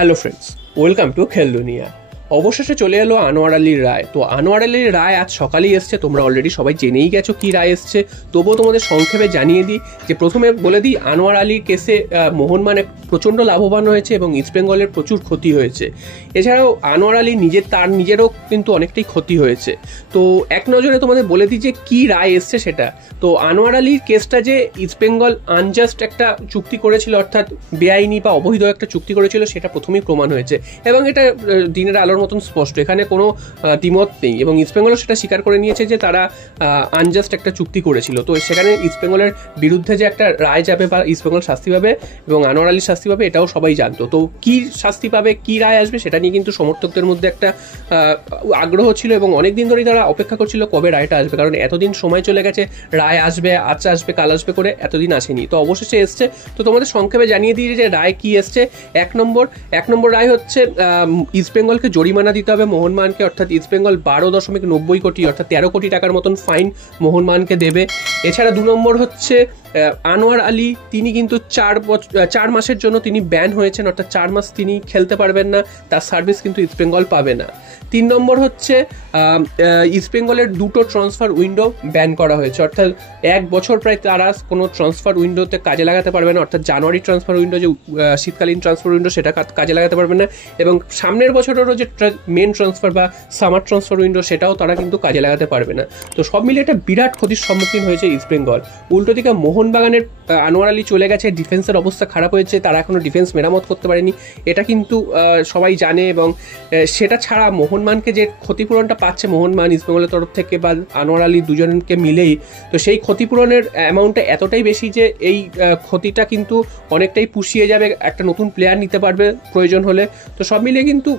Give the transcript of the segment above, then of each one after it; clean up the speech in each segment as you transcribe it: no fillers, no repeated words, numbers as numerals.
Hello friends, welcome to খেল দুনিয়া। অবশেষে চলে এলো আনোয়ার আলীর রায়। তো আনোয়ার আলীর রায় আজ সকালেই এসছে, তোমরা অলরেডি সবাই জেনেই গেছো কী রায় এসছে, তবুও তোমাদের সংক্ষেপে জানিয়ে দিই যে প্রথমে বলে দিই আনোয়ার আলীর কেসে মোহনবাগান প্রচণ্ড লাভবান হয়েছে এবং ইস্টবেঙ্গলের প্রচুর ক্ষতি হয়েছে। এছাড়াও আনোয়ার আলী তার নিজেরও কিন্তু অনেকটাই ক্ষতি হয়েছে। তো এক নজরে তোমাদের বলে দিই যে কী রায় এসছে সেটা। তো আনোয়ার আলীর কেসটা যে ইস্টবেঙ্গল আনজাস্ট একটা চুক্তি করেছিল, অর্থাৎ বেআইনি বা অবৈধ একটা চুক্তি করেছিল, সেটা প্রথমেই প্রমাণ হয়েছে এবং এটা দিনের আলোর মতন স্পষ্ট, এখানে কোনো দ্বিমত নেই। এবং ইস্টবেঙ্গলও সেটা স্বীকার করে নিয়েছে যে তারা আনজাস্ট একটা চুক্তি করেছিল। তো সেখানে ইস্টবেঙ্গলের বিরুদ্ধে যে একটা রায় যাবে বা ইস্টবেঙ্গল শাস্তি পাবে এবং আনোয়ার আলী শাস্তি পাবে, এটাও সবাই জানতো। তো কী শাস্তি পাবে, কী রায় আসবে, সেটা নিয়ে কিন্তু সমর্থকদের মধ্যে একটা আগ্রহ ছিল এবং অনেক দিন ধরেই তারা অপেক্ষা করছিল কবে রায়টা আসবে, কারণ এতদিন সময় চলে গেছে, রায় আসবে, আজ আসবে, কাল আসবে করে এতদিন আসেনি। তো অবশেষে এসছে। তো তোমাদের সংক্ষেপে জানিয়ে দিই যে রায় কী এসছে। এক নম্বর রায় হচ্ছে ইস্টবেঙ্গলকে জরিমানা দিতে হবে মোহনবাগানকে, অর্থাৎ ইস্টবেঙ্গল 12.90 কোটি অর্থাৎ 13 কোটি টাকার মতন ফাইন মোহনবাগানকে দেবে। এছাড়া 2 নম্বর হচ্ছে আনোয়ার আলী, তিনি কিন্তু 4 মাসের জন্য তিনি ব্যান হয়েছেন, অর্থাৎ 4 মাস তিনি খেলতে পারবেন না, তার সার্ভিস কিন্তু ইস্টবেঙ্গল পাবে না। 3 নম্বর হচ্ছে ইস্টবেঙ্গলের 2টো ট্রান্সফার উইন্ডো ব্যান করা হয়েছে, অর্থাৎ 1 বছর প্রায় তারা কোনো ট্রান্সফার উইন্ডোতে কাজে লাগাতে পারবে না, অর্থাৎ জানুয়ারি ট্রান্সফার উইন্ডো যে শীতকালীন ট্রান্সফার উইন্ডো সেটা কাজে লাগাতে পারবে না, এবং সামনের বছরেরও যে মেন ট্রান্সফার বা সামার ট্রান্সফার উইন্ডো সেটাও তারা কিন্তু কাজে লাগাতে পারবে না। তো সব মিলিয়ে একটা বিরাট ক্ষতির সম্মুখীন হয়েছে ইস্টবেঙ্গল। উল্টো দিকে মোহনবাগানের আনোয়ার আলী চলে গেছে, ডিফেন্সের অবস্থা খারাপ হয়েছে, তারা এখনও ডিফেন্স মেরামত করতে পারেনি, এটা কিন্তু সবাই জানে। এবং সেটা ছাড়া মোহনবাগানকে যে ক্ষতিপূরণটা পাচ্ছে মোহনবাগান ইস্টবেঙ্গলের তরফ থেকে বা আনোয়ার আলী দুজনকে মিলেই, তো সেই ক্ষতিপূরণের অ্যামাউন্টটা এতটাই বেশি যে এই ক্ষতিটা কিন্তু অনেকটাই পুষিয়ে যাবে, একটা নতুন প্লেয়ার নিতে পারবে প্রয়োজন হলে। তো সব মিলিয়ে কিন্তু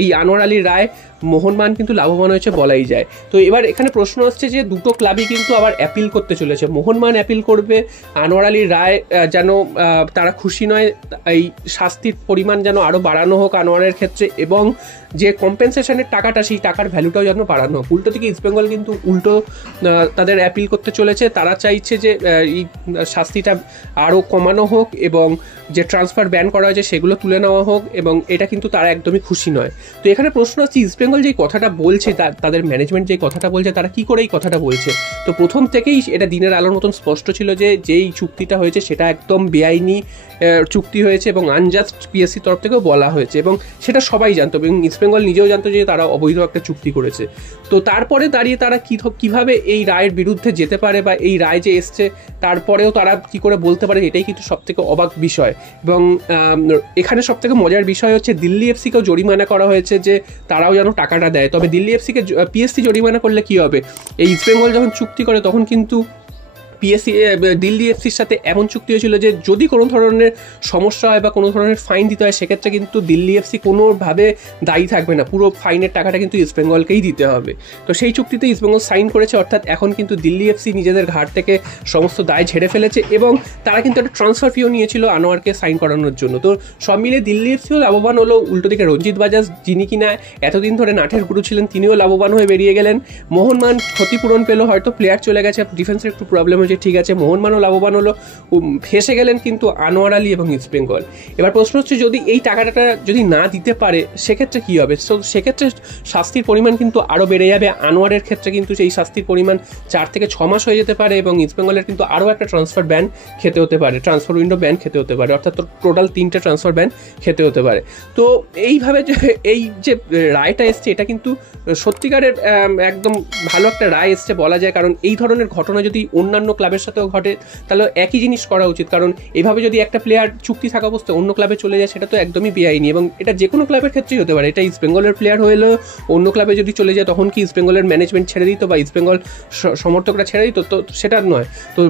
এই আনোয়ার আলীর রায় মোহনবাগান কিন্তু লাভবান হয়েছে বলাই যায়। তো এবার এখানে প্রশ্ন আসছে যে দুটো ক্লাবই কিন্তু আবার অ্যাপিল করতে চলেছে, মোহনবাগান অ্যাপিল করবে, আনোয়ার আলীর রায় যেন তারা খুশি নয়, এই শাস্তির পরিমাণ যেন আরও বাড়ানো হোক আনোয়ারের ক্ষেত্রে, এবং যে কম্পেনসেশনের টাকাটা সেই টাকার ভ্যালুটাও যেন বাড়ানো হোক। উল্টো থেকে ইস্টবেঙ্গল কিন্তু তাদের অ্যাপিল করতে চলেছে, তারা চাইছে যে এই শাস্তিটা আরও কমানো হোক এবং যে ট্রান্সফার ব্যান করা হয়েছে সেগুলো তুলে নেওয়া হোক, এবং এটা কিন্তু তারা একদমই খুশি নয়। তো এখানে প্রশ্ন আসছে ইস্টবেঙ্গল যেই কথাটা বলছে, তাদের ম্যানেজমেন্ট যেই কথাটা বলছে, তারা কি করে এই কথাটা বলছে। তো প্রথম থেকেই এটা দিনের আলোর মতন স্পষ্ট ছিল যে যেই চুক্তিটা হয়েছে সেটা একদম বেআইনি চুক্তি হয়েছে এবং আনজাস্ট পিএসসি তরফ থেকেও বলা হয়েছে, এবং সেটা সবাই জানতো এবং ইস্টবেঙ্গল নিজেও জানতো যে তারা অবৈধ একটা চুক্তি করেছে। তো তারপরে দাঁড়িয়ে তারা কিভাবে এই রায়ের বিরুদ্ধে যেতে পারে বা এই রায় যে এসছে তারপরেও তারা কি করে বলতে পারে, এটাই কিন্তু সবথেকে অবাক বিষয়। এবং এখানে সবথেকে মজার বিষয় হচ্ছে দিল্লি এফসিকেও জরিমানা করা হয়েছে যে তারাও যেন টাকাটা দেয়। তবে দিল্লি এফসিকে পিএসসি জরিমানা করলে কি হবে, এই ইস্টবেঙ্গল যখন চুক্তি করে তখন কিন্তু দিল্লি এফসির সাথে এমন চুক্তি হয়েছিল যে যদি কোনো ধরনের সমস্যা হয় বা কোনো ধরনের ফাইন দিতে হয়, সেক্ষেত্রে কিন্তু দিল্লি এফসি কোনোভাবে দায়ী থাকবে না, পুরো ফাইনের টাকাটা কিন্তু ইস্টবেঙ্গলকেই দিতে হবে। তো সেই চুক্তিতে ইস্টবেঙ্গল সাইন করেছে, অর্থাৎ এখন কিন্তু দিল্লি এফসি নিজেদের ঘাট থেকে সমস্ত দায় ঝেড়ে ফেলেছে, এবং তারা কিন্তু একটা ট্রান্সফার ফিও নিয়েছিল আনোয়ারকে সাইন করানোর জন্য। তো সব মিলিয়ে দিল্লি এফসিও লাভবান হলো। উল্টো দিকে রঞ্জিত বাজাজ, যিনি কিনা এতদিন ধরে নাটের গুরু ছিলেন, তিনিও লাভবান হয়ে বেরিয়ে গেলেন। মোহনবাগান ক্ষতিপূরণ পেলো, হয়তো প্লেয়ার চলে গেছে, ডিফেন্সের একটু প্রবলেম হয়েছে, ঠিক আছে, মোহনবাগানও লাভবান হলো, ফেসে গেলেন কিন্তু আনোয়ার আলী এবং ইস্টবেঙ্গল। এবার প্রশ্ন হচ্ছে যদি এই টাকাটা যদি না দিতে পারে সেক্ষেত্রে কী হবে। তো সেক্ষেত্রে শাস্তির পরিমাণ কিন্তু আরও বেড়ে যাবে। আনোয়ারের ক্ষেত্রে কিন্তু সেই শাস্তির পরিমাণ 4 থেকে 6 মাস হয়ে যেতে পারে, এবং ইস্টবেঙ্গলের কিন্তু আরও একটা ট্রান্সফার ব্যান খেতে হতে পারে, ট্রান্সফার উইন্ডো ব্যান খেতে হতে পারে, অর্থাৎ টোটাল 3টে ট্রান্সফার ব্যান খেতে হতে পারে। তো এইভাবে যে এই যে রায়টা এসছে, এটা কিন্তু সত্যিকারের একদম ভালো একটা রায় এসছে বলা যায়, কারণ এই ধরনের ঘটনা যদি অন্যান্য ক্লাবের সাথেও ঘটে তাহলে একই জিনিস করা উচিত, কারণ এভাবে যদি একটা প্লেয়ার চুক্তি থাকা অবস্থায় অন্য ক্লাবে চলে যায় সেটা তো একদমই বেআইনি, এবং এটা যে কোনো ক্লাবের ক্ষেত্রেই হতে পারে। এটা ইস্টবেঙ্গলের প্লেয়ার হলেও অন্য ক্লাবে যদি চলে যায় তখন কি ইস্টবেঙ্গলের ম্যানেজমেন্ট ছেড়ে দিত বা ইস্টবেঙ্গল সমর্থকরা ছেড়ে দিত, তো সেটা নয়। তো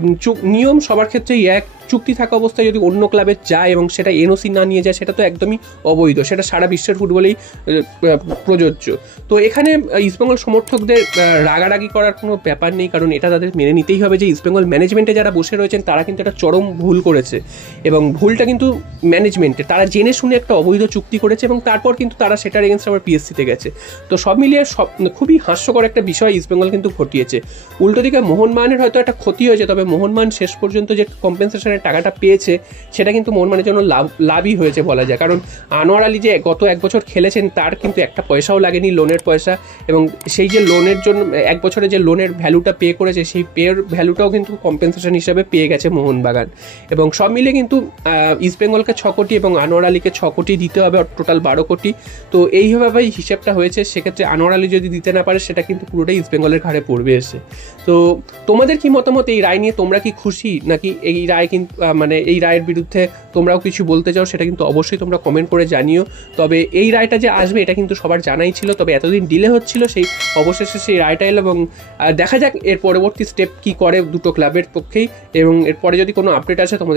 নিয়ম সবার ক্ষেত্রেই এক, চুক্তি থাকা অবস্থায় যদি অন্য ক্লাবে যায় এবং সেটা এনওসি না নিয়ে যায় সেটা তো একদমই অবৈধ, সেটা সারা বিশ্বের ফুটবলেই প্রযোজ্য। তো এখানে ইস্টবেঙ্গল সমর্থকদের রাগারাগি করার কোনো ব্যাপার নেই, কারণ এটা তাদের মেনে নিতেই হবে যে ইস্টবেঙ্গল ম্যানেজমেন্টে যারা বসে রয়েছেন তারা কিন্তু একটা চরম ভুল করেছে, এবং ভুলটা কিন্তু ম্যানেজমেন্টে, তারা জেনে শুনে একটা অবৈধ চুক্তি করেছে এবং তারপর কিন্তু তারা সেটার এগেনস্ট আবার পিএসসিতে গেছে। তো সব মিলিয়ে খুবই হাস্যকর একটা বিষয় ইস্টবেঙ্গল কিন্তু ঘটিয়েছে। উল্টো দিকে মোহনবাগানের হয়তো একটা ক্ষতি হয়েছে, তবে মোহনবাগান শেষ পর্যন্ত যে কম্পেনসেশনের টাকাটা পেয়েছে সেটা কিন্তু মোহনবাগানের জন্য লাভই হয়েছে বলা যায়। কারণ আনোয়ার আলী যে গত 1 বছর খেলেছেন তার কিন্তু একটা পয়সাও লাগেনি লোনের পয়সা, এবং সেই যে লোনের জন্য 1 বছরে যে লোনের ভ্যালুটা পে করেছে সেই পের ভ্যালুটাও কিন্তু কম্পেনসেশন হিসাবে পেয়ে গেছে মোহনবাগান। এবং সব মিলে কিন্তু ইস্টবেঙ্গলকে 6 কোটি এবং আনোয়ার আলীকে 6 কোটি দিতে হবে, টোটাল 12 কোটি। তো এইভাবেই হিসেবটা হয়েছে। সেক্ষেত্রে আনোয়ার আলী যদি দিতে না পারে সেটা কিন্তু পুরোটাই ইস্টবেঙ্গলের ঘাড়ে পড়বে এসে। তো তোমাদের কি মতামত এই রায় নিয়ে? তোমরা কি খুশি, নাকি এই রায় কিন্তু মানে এই রায়ের বিরুদ্ধে তোমরাও কিছু বলতে চাও? সেটা কিন্তু অবশ্যই তোমরা কমেন্ট করে জানিও। তবে এই রায়টা যে আসবে এটা কিন্তু সবার জানাই ছিল, তবে এতদিন ডিলে হচ্ছিল, সেই অবশেষে সেই রায়টা এলো। এবং দেখা যাক এর পরবর্তী স্টেপ কি করে দুটো ক্লাবের পক্ষেই, এবং এরপরে যদি কোনো আপডেট আসে তোমাদের